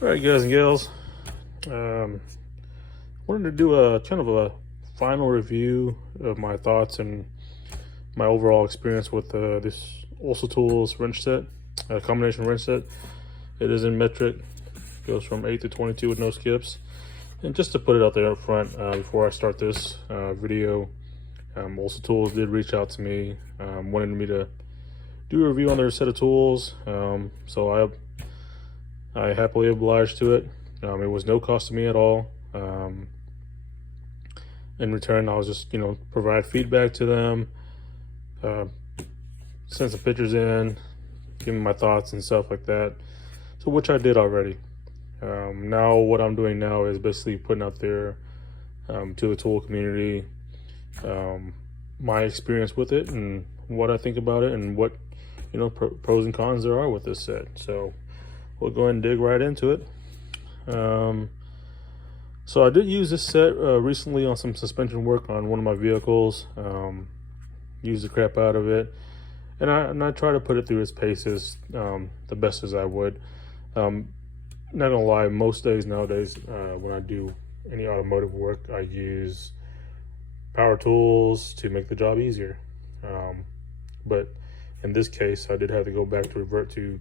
All right, guys and gals. Um, Wanted to do a kind of a final review of my thoughts and my overall experience with this Olsa Tools wrench set, combination wrench set. It is in metric, goes from 8 to 22 with no skips. And just to put it out there up front, before I start this video, Olsa Tools did reach out to me, wanted me to do a review on their set of tools. So I happily obliged to it. It was no cost to me at all. In return, I was just, provide feedback to them, uh, send some pictures in, give me my thoughts and stuff like that. So, which I did already. Now, what I'm doing now is basically putting out there to the tool community my experience with it and what I think about it and what, pros and cons there are with this set. So, we'll go ahead and dig right into it. So I did use this set recently on some suspension work on one of my vehicles. Used the crap out of it, and I try to put it through its paces the best as I would. Not gonna lie, most days nowadays when I do any automotive work, I use power tools to make the job easier. But in this case, I did have to go back to revert to.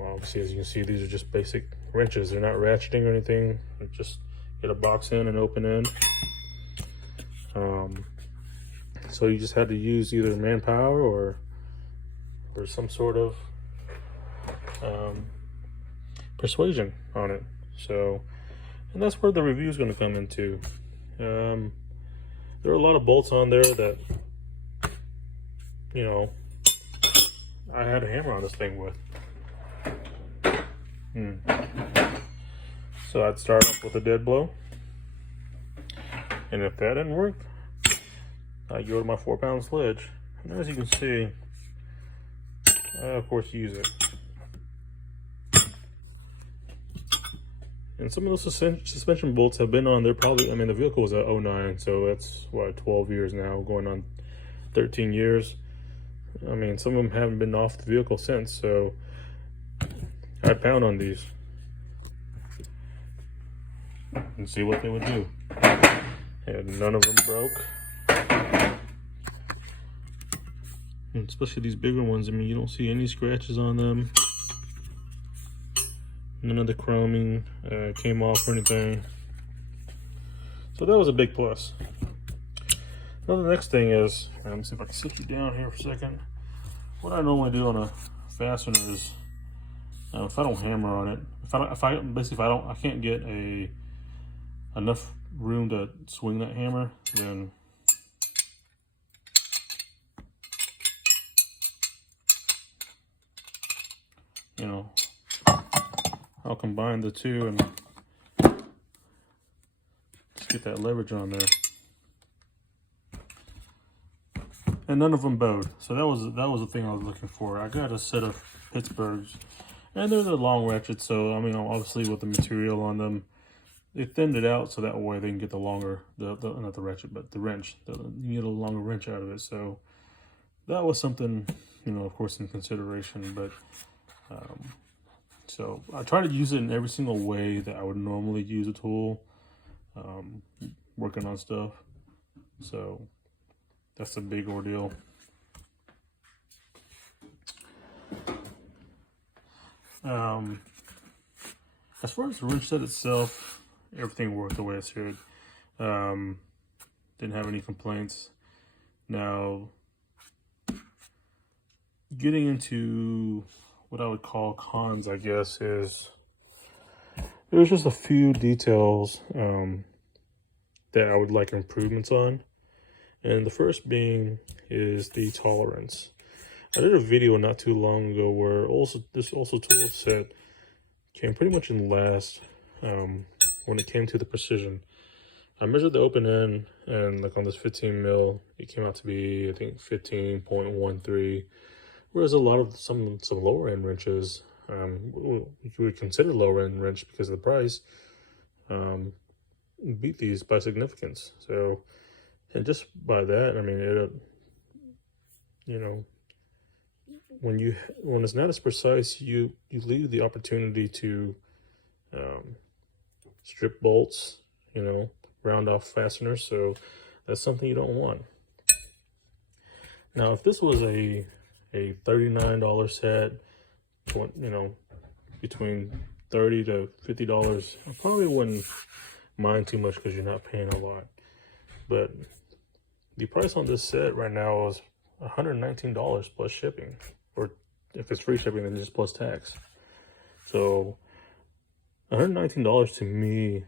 Obviously, as you can see, these are just basic wrenches. They're not ratcheting or anything. They're just get a box in and open in. So you just had to use either manpower or some sort of persuasion on it. So, and that's where the review is going to come into. There are a lot of bolts on there that, I had a hammer on this thing with. So I'd start off with a dead blow, and if that didn't work, I'd go to my 4-pound sledge, and as you can see, I of course use it. And some of those suspension bolts have been on there probably, the vehicle was at 09, so that's what, 12 years now, going on 13 years. Some of them haven't been off the vehicle since, so I'd pound on these and see what they would do. And none of them broke. And especially these bigger ones, you don't see any scratches on them. None of the chroming came off or anything. So that was a big plus. Now the next thing is, let me see if I can sit you down here for a second. What I normally do on a fastener is, if I don't hammer on it, I can't get enough room to swing that hammer, then I'll combine the two and just get that leverage on there. And none of them bowed, so that was the thing I was looking for. I got a set of Pittsburghs, and they're the long ratchets, so obviously with the material on them, they thinned it out so that way they can get the longer, not the ratchet, but the wrench. You can get a longer wrench out of it. So that was something, of course, in consideration. But so I try to use it in every single way that I would normally use a tool, working on stuff. So that's a big ordeal. As far as the wrench set itself, everything worked the way it should. Didn't have any complaints. Now, getting into what I would call cons, I guess, is there's just a few details that I would like improvements on. And the first being is the tolerance. I did a video not too long ago where this Olsa Tools set came pretty much in last when it came to the precision. I measured the open end, and like on this 15 mil, it came out to be, I think, 15.13, whereas a lot of some lower end wrenches, you would consider lower end wrench because of the price, beat these by significance. So, and just by that, when it's not as precise, you leave the opportunity to strip bolts, you know, round off fasteners. So that's something you don't want. Now, if this was a $39 set, you know, between $30 to $50, I probably wouldn't mind too much because you're not paying a lot. But the price on this set right now is $119 plus shipping, or if it's free shipping, then just plus tax. So $119 to me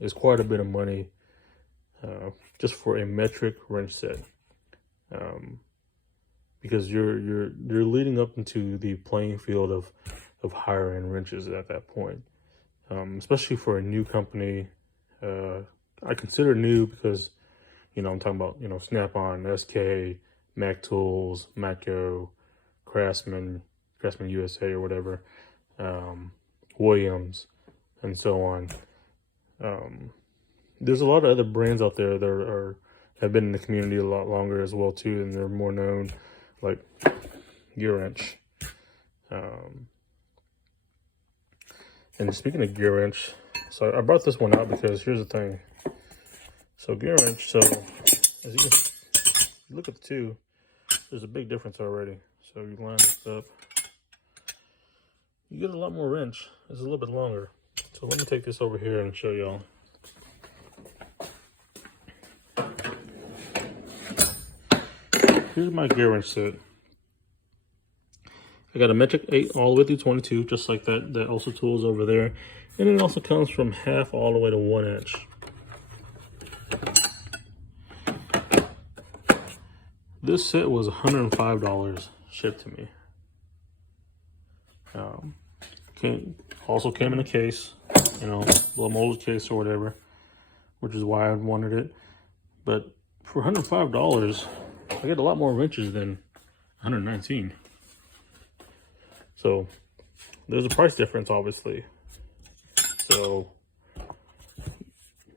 is quite a bit of money just for a metric wrench set, because you're leading up into the playing field of higher end wrenches at that point, especially for a new company. I consider new because, you know, I'm talking about, you know, Snap-on, SK, Mac Tools, Matco, Craftsman USA or whatever, Williams, and so on. There's a lot of other brands out there that have been in the community a lot longer as well too, and they're more known, like Gear Wrench. And speaking of Gear Wrench, so I brought this one out because here's the thing. So Gear Wrench, so as you can look at the two, there's a big difference already. So you line this up, you get a lot more wrench. It's a little bit longer. So let me take this over here and show y'all. Here's my gear wrench set. I got a metric 8 all the way through 22, just like that Olsa Tools over there. And it also comes from half all the way to 1 inch. This set was $105 shipped to me. Also came in a case, you know, little molded case or whatever, which is why I wanted it. But for $105, I get a lot more wrenches than $119. So there's a price difference, obviously. So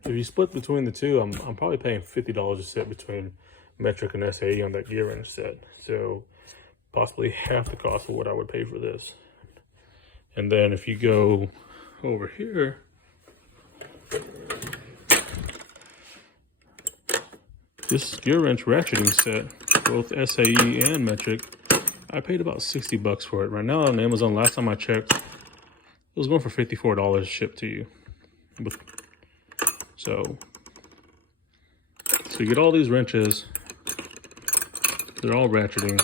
if you split between the two, I'm probably paying $50 a set between metric and SAE on that gear wrench set. So possibly half the cost of what I would pay for this. And then if you go over here, this gear wrench ratcheting set, both SAE and metric, I paid about 60 bucks for it. Right now on Amazon, last time I checked, it was going for $54 shipped to you. So you get all these wrenches, they're all ratcheting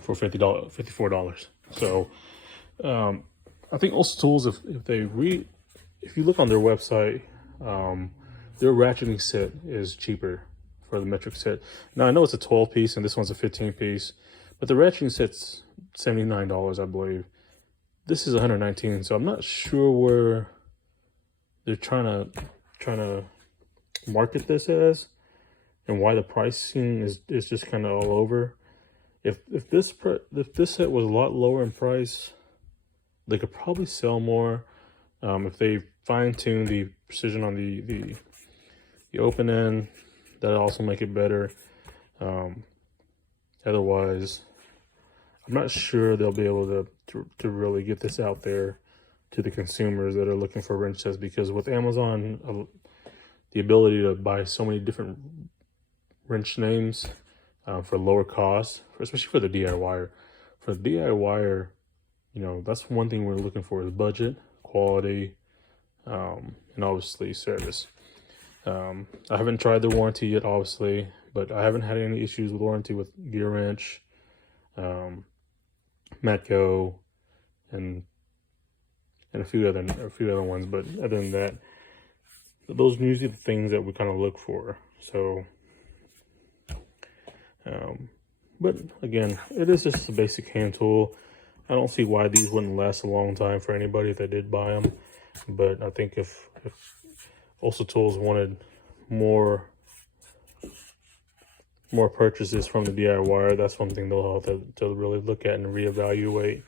for $54. So I think Olsa Tools, if you look on their website, their ratcheting set is cheaper for the metric set. Now I know it's a 12 piece and this one's a 15 piece, but the ratcheting set's $79, I believe. This is $119, so I'm not sure where they're trying to market this as, and why the pricing is just kind of all over. If this set was a lot lower in price, they could probably sell more. If they fine-tune the precision on the open end, that'll also make it better. Otherwise, I'm not sure they'll be able to really get this out there to the consumers that are looking for wrench sets, because with Amazon, the ability to buy so many different wrench names for lower cost, especially for the DIYer. For the DIYer, you know, that's one thing we're looking for is budget, quality, and obviously service. I haven't tried the warranty yet, obviously, but I haven't had any issues with warranty with Gear Wrench, Matco, and a few other ones. But other than that, those are usually the things that we kind of look for. So, but again, it is just a basic hand tool. I don't see why these wouldn't last a long time for anybody if they did buy them. But I think if Olsa Tools wanted more purchases from the DIY, that's one thing they'll have to really look at and reevaluate.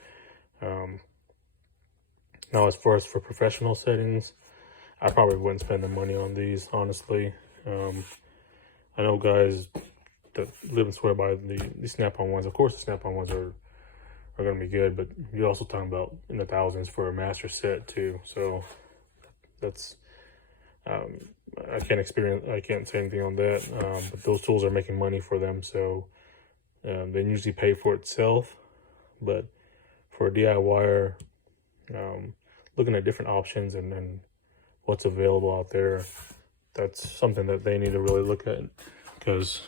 Now, as far as for professional settings, I probably wouldn't spend the money on these, honestly. I know guys that live and swear by the Snap-on ones. Of course, the Snap-on ones are are going to be good, but you're also talking about in the thousands for a master set too. So that's, I can't say anything on that. But those tools are making money for them. So they usually pay for itself, but for a DIYer, looking at different options and what's available out there, that's something that they need to really look at. Because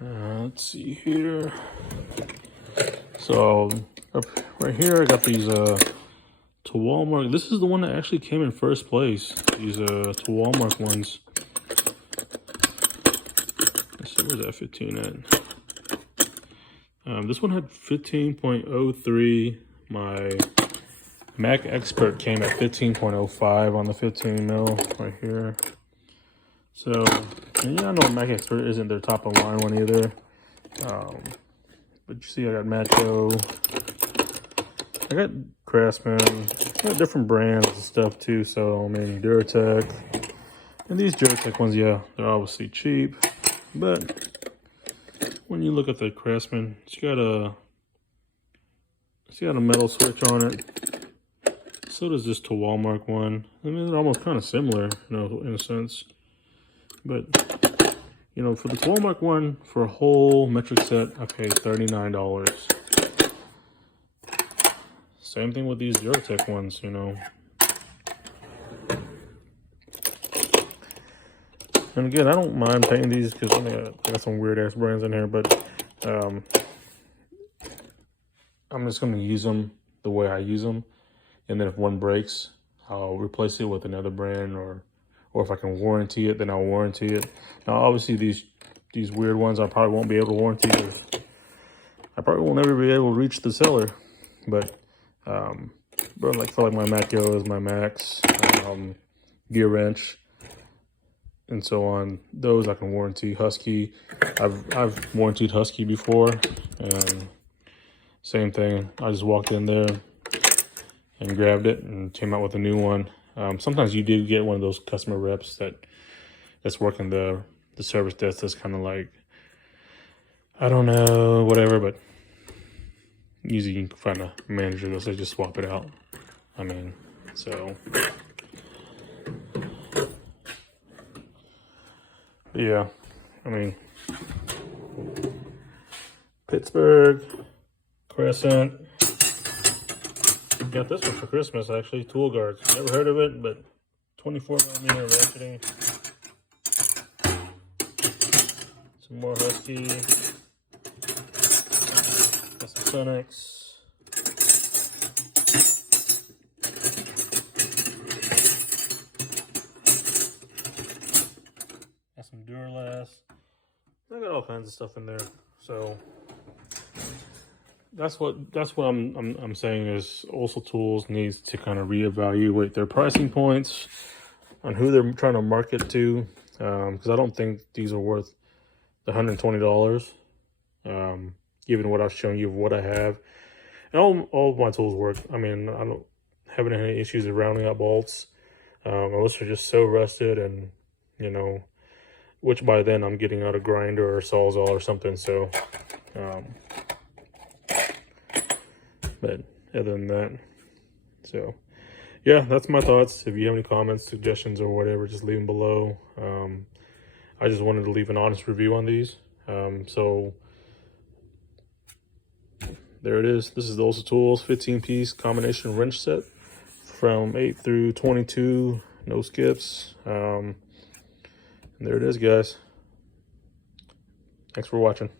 let's see here. So up right here, I got these to Walmart. This is the one that actually came in first place. These to Walmart ones. Let's see, where's that 15 at? This one had 15.03. My Mac Expert came at 15.05 on the 15 mil right here. So yeah, I know Mac Expert isn't their top of line one either. But you see, I got Macho, I got Craftsman, I got different brands and stuff too. So I mean, Duratech, and these Duratech ones, yeah, they're obviously cheap, but when you look at the Craftsman, it's got a metal switch on it. So does this to Walmart one. I mean, they're almost kind of similar, you know, in a sense. But you know, for the Walmart one, for a whole metric set, I paid $39. Same thing with these Duratech ones, you know. And again, I don't mind paying these because I got some weird ass brands in here, but I'm just gonna use them the way I use them, and then if one breaks, I'll replace it with another brand, or if I can warranty it, then I'll warranty it. Now, obviously, these weird ones I probably won't be able to warranty. I probably won't ever be able to reach the seller. But like for like my Macos, my Macs, Gear Wrench, and so on, those I can warranty. Husky, I've warranted Husky before, and same thing. I just walked in there and grabbed it and came out with a new one. Sometimes you do get one of those customer reps that's working the service desk that's kind of like, I don't know, whatever, but usually you can find a manager that'll say just swap it out. I mean, so yeah, I mean, Pittsburgh, Crescent. Got this one for Christmas, actually. Tool guards. Never heard of it, but 24mm ratcheting. Some more Husky. Got some Sunex. Got some Duralast. I got all kinds of stuff in there. So that's what I'm saying is Olsa Tools needs to kind of reevaluate their pricing points on who they're trying to market to, because I don't think these are worth the $120, given what I've shown you of what I have. And all of my tools work. I mean, I don't have any issues of rounding up bolts, unless they're just so rusted, and you know, which by then I'm getting out a grinder or a Sawzall or something. So but other than that, so yeah, that's my thoughts. If you have any comments, suggestions, or whatever, just leave them below. I just wanted to leave an honest review on these. So there it is. This is the Olsa Tools 15-piece combination wrench set from 8 through 22, no skips. And there it is, guys. Thanks for watching.